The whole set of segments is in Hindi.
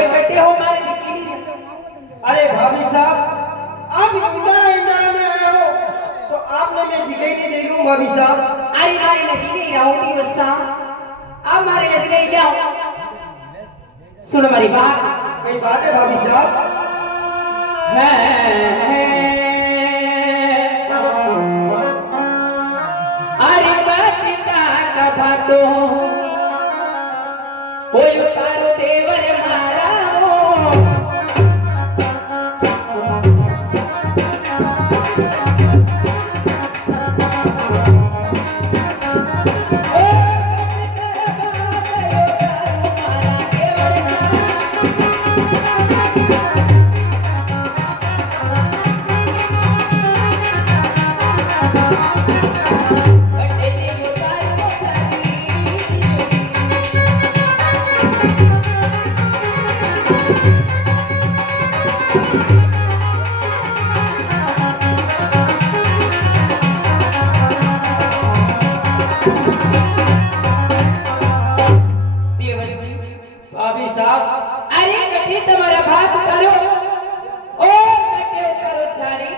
कोई कटे हो मारे दिखी नहीं। अरे भाभी साहब आप इंदारा इंदारा में आए हो तो आपने मैं दिखाई नहीं दे रही हूँ भाभी साहब। अरे मारे नजर नहीं रहा होती वर्षा अब मारे नजर नहीं जाओ। सुन हमारी बात कई बात है भाभी साहब। अरे बातिता का बातो हो तारो देवर मारा हो भाभी साहब अरे कटे तुम्हारा भात उतारो और कटे उतारो सारी।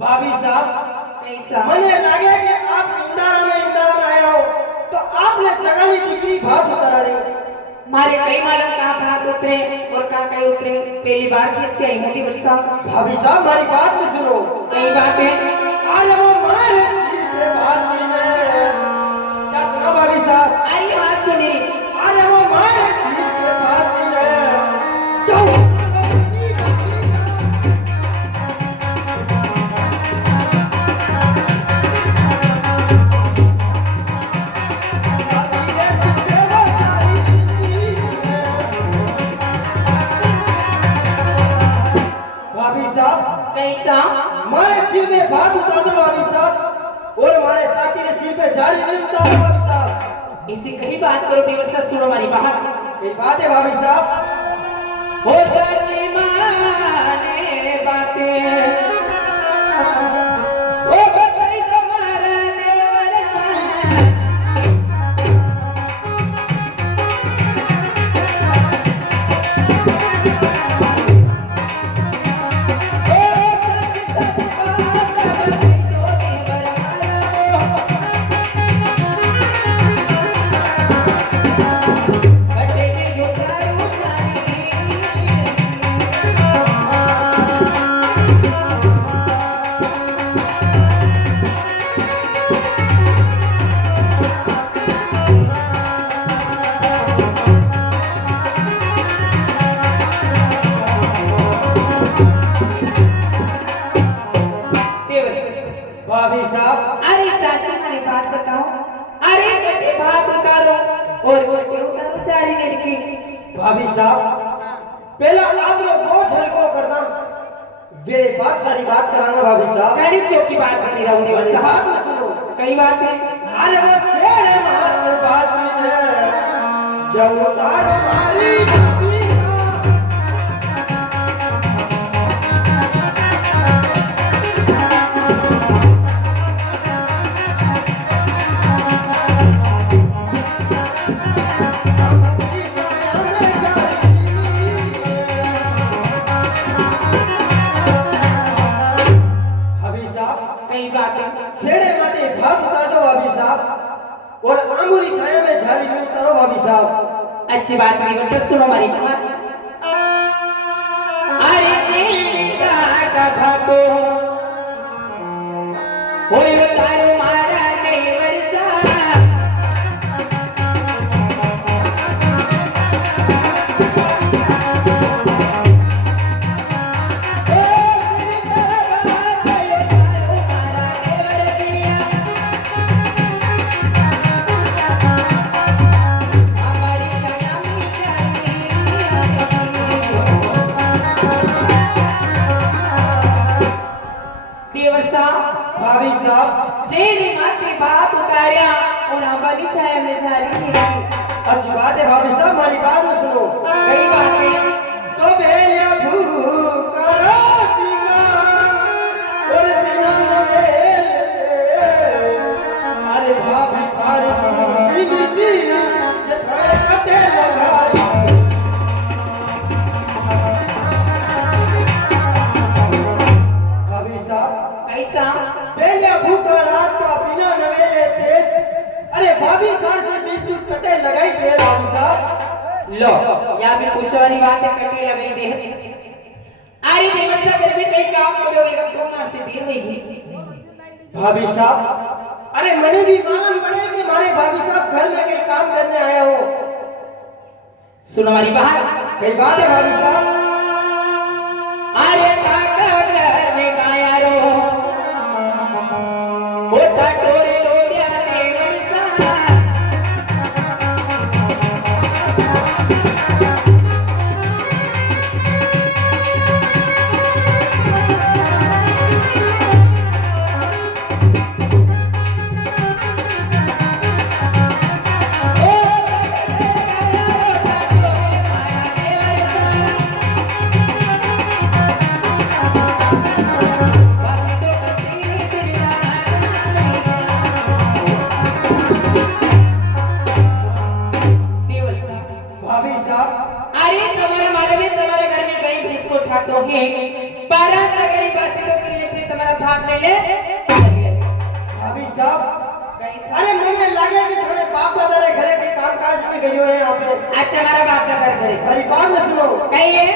भाभी साहब कैसा मने लगे कि आप इंदारा में आए हो तो आपने जगह नहीं दिख रही भात उतारा रही। मारे कई मालूम कहाँ भात उतरे और कहाँ कहीं उतरे पहली बार खेत पे आई होती वर्षा। भाभी साहब हमारी बात में सुनो। कई बात है आज वो मारे सिर पे भात ने क्या सुना भाभी साहब। अरे बात सुनी अरे वो मारे सिर पे भात ने जाओ कैसा हमारे सिर में भात उतार दो भाभी साहब और हमारे साथी ने सिर पे झाड़ी नहीं उतार दो भाभी साहब। इसी कही बात करो देवर साहब सुनो हमारी बात। कई बात है भाभी साहब। हो सच्ची माने बातें ओ बताई तुम्हारा देवर साहब भाभी साहब अरे चाची हमारी बात बताओ। अरे कटे भात उतारो और कटे उतारो सारी लड़की। भाभी साहब पहला आप लोग बहुत हल्को करना मेरे बात सारी बात करांगा भाभी साहब। कड़ी चौकी बात बनी रहो देवर साहब। बात में सुनो। कई बात है अरे वो सेड़े मारते बात ने जब उतारो मारी भाभी कई बात है सेड़े माते भात उतार दो भाभी साहब और आंगूरी छाया में झाड़ी में उतारो भाभी साहब। अच्छी बात नहीं बस सुनो हमारी बात। अरे तेरे का भातो होय तारो मारा देवर साहब भाभी साहब सेड़ी माथे बात उतारिया और हमारी छाया में झाड़ी नहीं। अच्छी बात है भाभी साहब हमारी बात में सुनो। कई बात है तो बेलिया भूखा और बिना नवेल अरे भाभी तारी सुन बिनती ये थारे कटे लगाई कटी है भाभी साहब। लो यहाँ भी पूछने वाली बात है, कटी लग गई दे। अरे देवर सा घर में कई काम करो वेगा तो मार से देर होगी भाभी साहब। अरे मैंने भी मालूम पड़े कि मारे भाभी साहब घर में कई काम करने आया हो। सुनो हमारी बात, कई बात है भाभी साहब। अरे काका घर में गाया रो ओठा टोरे लोड़िया देवर सा। भाभी साहब। अरे तुम्हारा मालूम है तुम्हारे घर में गई भैंस को ठाटो है, बारात नगरी बासी को कर लेते तुम्हारा भाग ले ले। भाभी साहब। अरे मुझे लगे कि थोड़े बाप दादा रे घरे के काम काज में गए हुए हैं यहाँ पे। अच्छा हमारा बाप का घर करे हरी बात न सुनो। कहिए।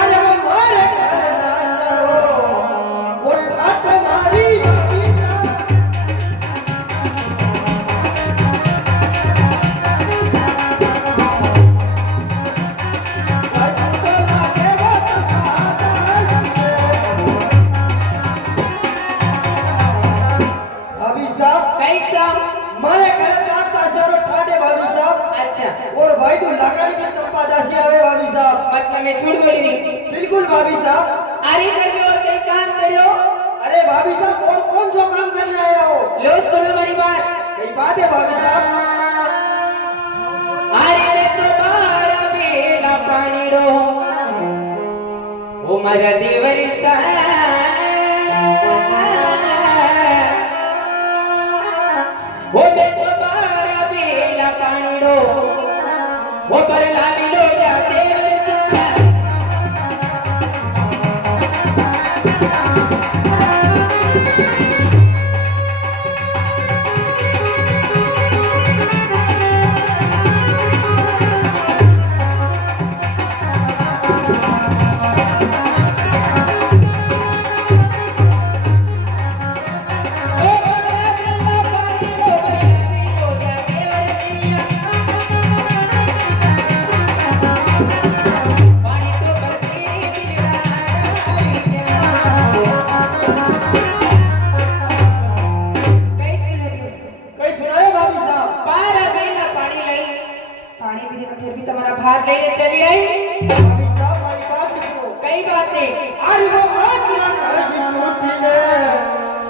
अरे वो मारे घर नाशरो कोठाट मारी भाभी साहब। तो लागे वो भाभी साहब। कैसा? मारे घर दांत ताशरो ठाडे भाभी साहब। अच्छा और भाई तो लगानी भी चंपा दासी आवे भाभी साहब। मतलब मैं झूठ बोली नहीं। बिल्कुल भाभी साहब। अरे घर में और कई काम करो। अरे भाभी साहब और कौन सा काम करने आया हो? लो सुनो हमारी बात। कई बात है भाभी साहब। अरे मैं तो बारा बेला पानी रो ओ मरा देवर सा। वो मैं तो बारा बेला पानी रो वो पर लामी लो जा देवर सा। कई सुनाए भाभी साहब। पानी पीने का फिर भी तुम्हारा भात लेने चली आई। भाभी साहब हमारी बात सुनो। कई बातें। अरे वो आज बिना कहे की झूठी ने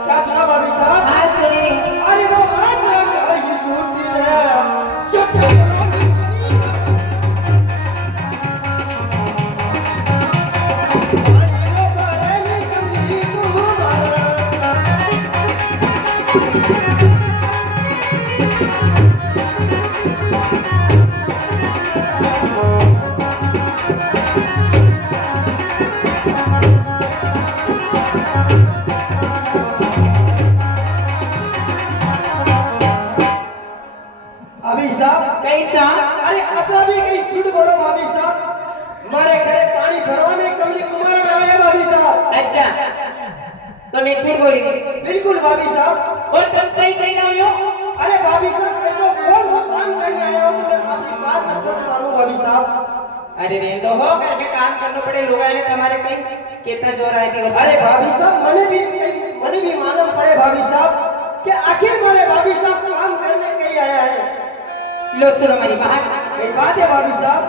क्या सुना भाभी साहब? हाँ सुनी। अरे वो आज बिना कहे की झूठी ने चुप करो निकली। अरे वो बारे निकली तू मारा। भाभी साहब। कैसा? अरे अतरा भी कहीं झूठ बोलो भाभी साहब। हमारे घरे पानी भरवाने कमली कुमार आए हैं भाभी साहब। अच्छा तो मैं झूठ बोली। बिल्कुल भाभी साहब। और तुम सही कह रही हो। अरे भाभी साहब ऐसा कौन सा काम करने आए हो तो मैं आपकी बात में सच मानूं भाभी साहब। अरे नहीं तो हो घर में काम करना पड़े लोग आए तुम्हारे कहीं कितना जोर आए थे। अरे भाभी साहब मने भी मालूम पड़े भाभी साहब कि आखिर मारे भाभी साहब काम करने कहीं आया है। लो सुनो हमारी बात। कई बात है भाभी साहब।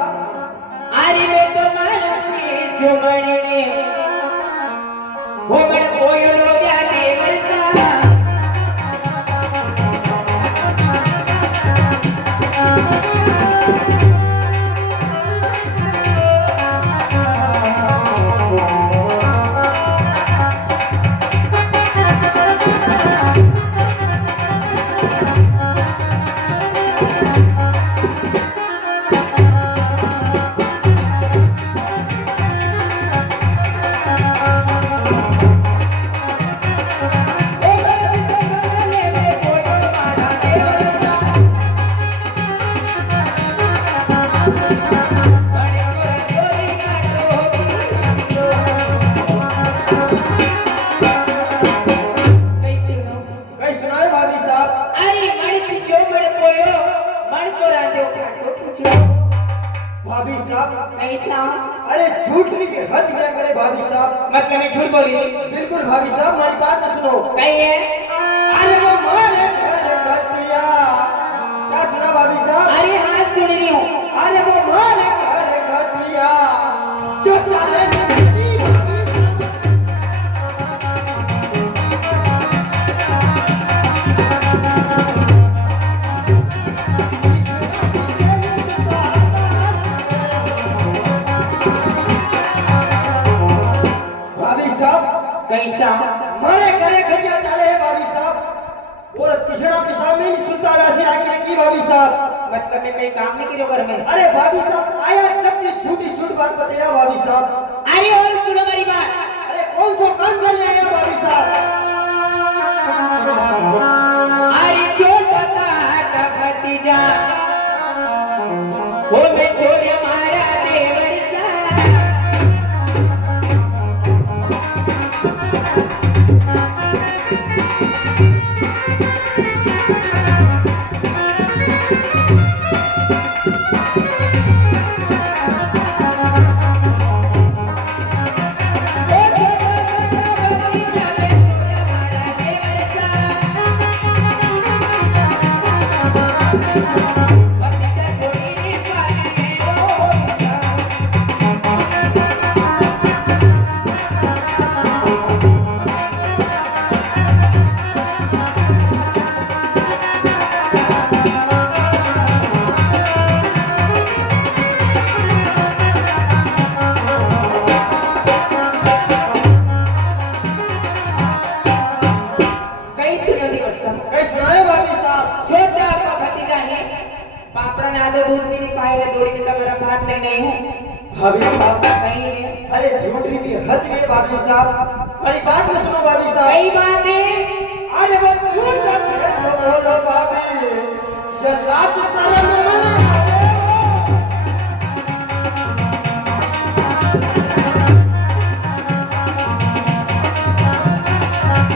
अरे मैं तो मालूम सुमणी ने वो बड़ कोयो लो गया देवर सा। पूछो। भाभी साहब कैसा? अरे झूठ नहीं के हद क्या करे भाभी साहब। मतलब मैं झूठ बोली? बिल्कुल भाभी साहब हमारी बात तो सुनो। कहिए। अरे वो मारे घर खटिया। क्या सुना भाभी साहब? अरे हाँ सुन रही हूँ। अरे वो मारे घर खटिया जो चले भाभी साहब कैसा? मारे घरे खटिया चले है भाभी साहब और पिछड़ा पिछड़ा में नहीं सुनता लासी राखी रखी भाभी साहब। मतलब मैं कहीं काम नहीं करियो घर में? अरे भाभी साहब आया सब झूठी झूठ बात बता रहा भाभी साहब। अरे और सुनो मेरी बात। अरे कौन सा काम कर रहे हैं भाभी साहब? अरे छोटा था भतीजा वो मैं छोड़ मारा देवर सा। कहीं सुनाए भाभी साहब? छोटा आपका भतीजा है पापड़ा ने आधे दूध भी नहीं पाए ने दौड़ी के मेरा बात ले नहीं हूँ। भाभी साहब नहीं है। अरे झूठी की हद में भाभी साहब हमारी बात में सुनो भाभी साहब। कई बात है। अरे वो झूठ है तो बोलो भाभी ये लाज शर्म मना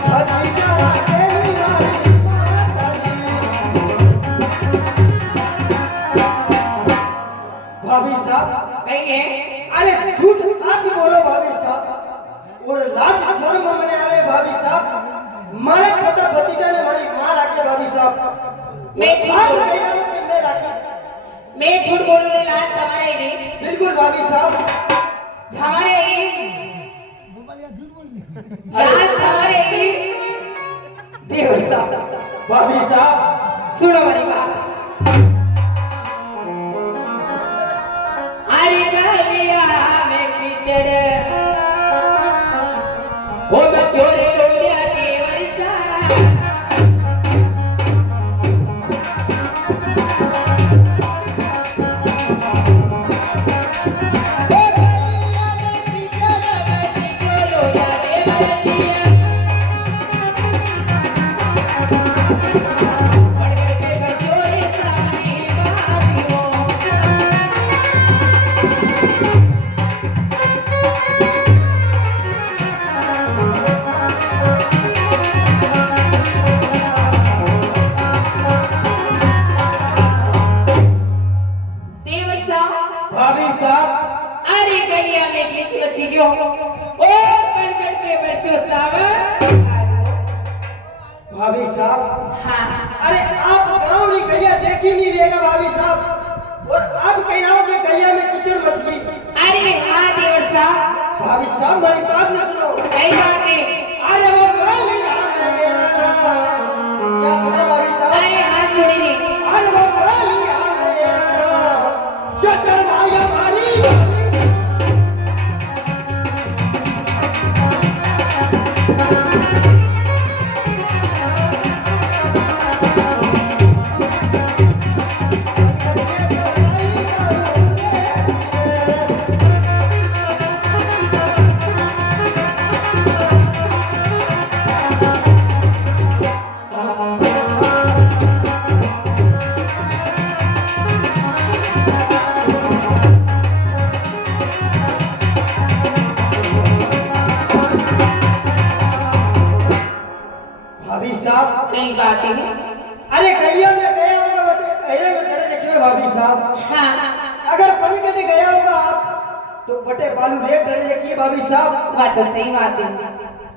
भतीजा तेरी मारी माता जी। भाभी साहब नहीं है। अरे झूठ आप ही बोलो भाभी साहब और लाज शर्म मने आ रहे भाभी साहब। मारे छोटा भतीजा ने हमारी मां राखे भाभी साहब। मैं झूठ बोल रही हूं कि मैं राखे? मैं झूठ बोलूं लाज हमारे ही नहीं। बिल्कुल भाभी साहब हमारे ही लाज हमारे ही देवर साहब। भाभी साहब सुनो मेरी बात। अरे गलिया में कीचड़ वो मैं चोरी तोड़िया देवर सा। ओ गलिया में कीचड़ मैं चोरिया देवर सिया। बड़े बड़े बसोरे सामने बाती हो। देवर साहब भाभी साहब अरे गलिया में किस मछी क्यों ओ कड़कड़ पे बरसो सावन। भाभी साहब हाँ अरे आप गांव की गैया देखी नहीं वेगा भाभी साहब और आप कहना कि गैया में कीचड़ मच गई। अरे हाँ देवर साहब भाभी साहब हमारी बात न सुनो। कई बात है। अरे वो गलिया में क्या सुना भाभी साहब? अरे हाँ सुनी नहीं। अरे वो गलिया में क्या चढ़वाया मारी। भाभी साहब कई बात है। अरे गलिया में गए होगा वो तो गहरे में चढ़े देखे हुए भाभी भाभी साहब हाँ अगर पनिकटे गया होगा आप तो बटे बालू रेट डरे की भाभी साहब वह तो सही बात है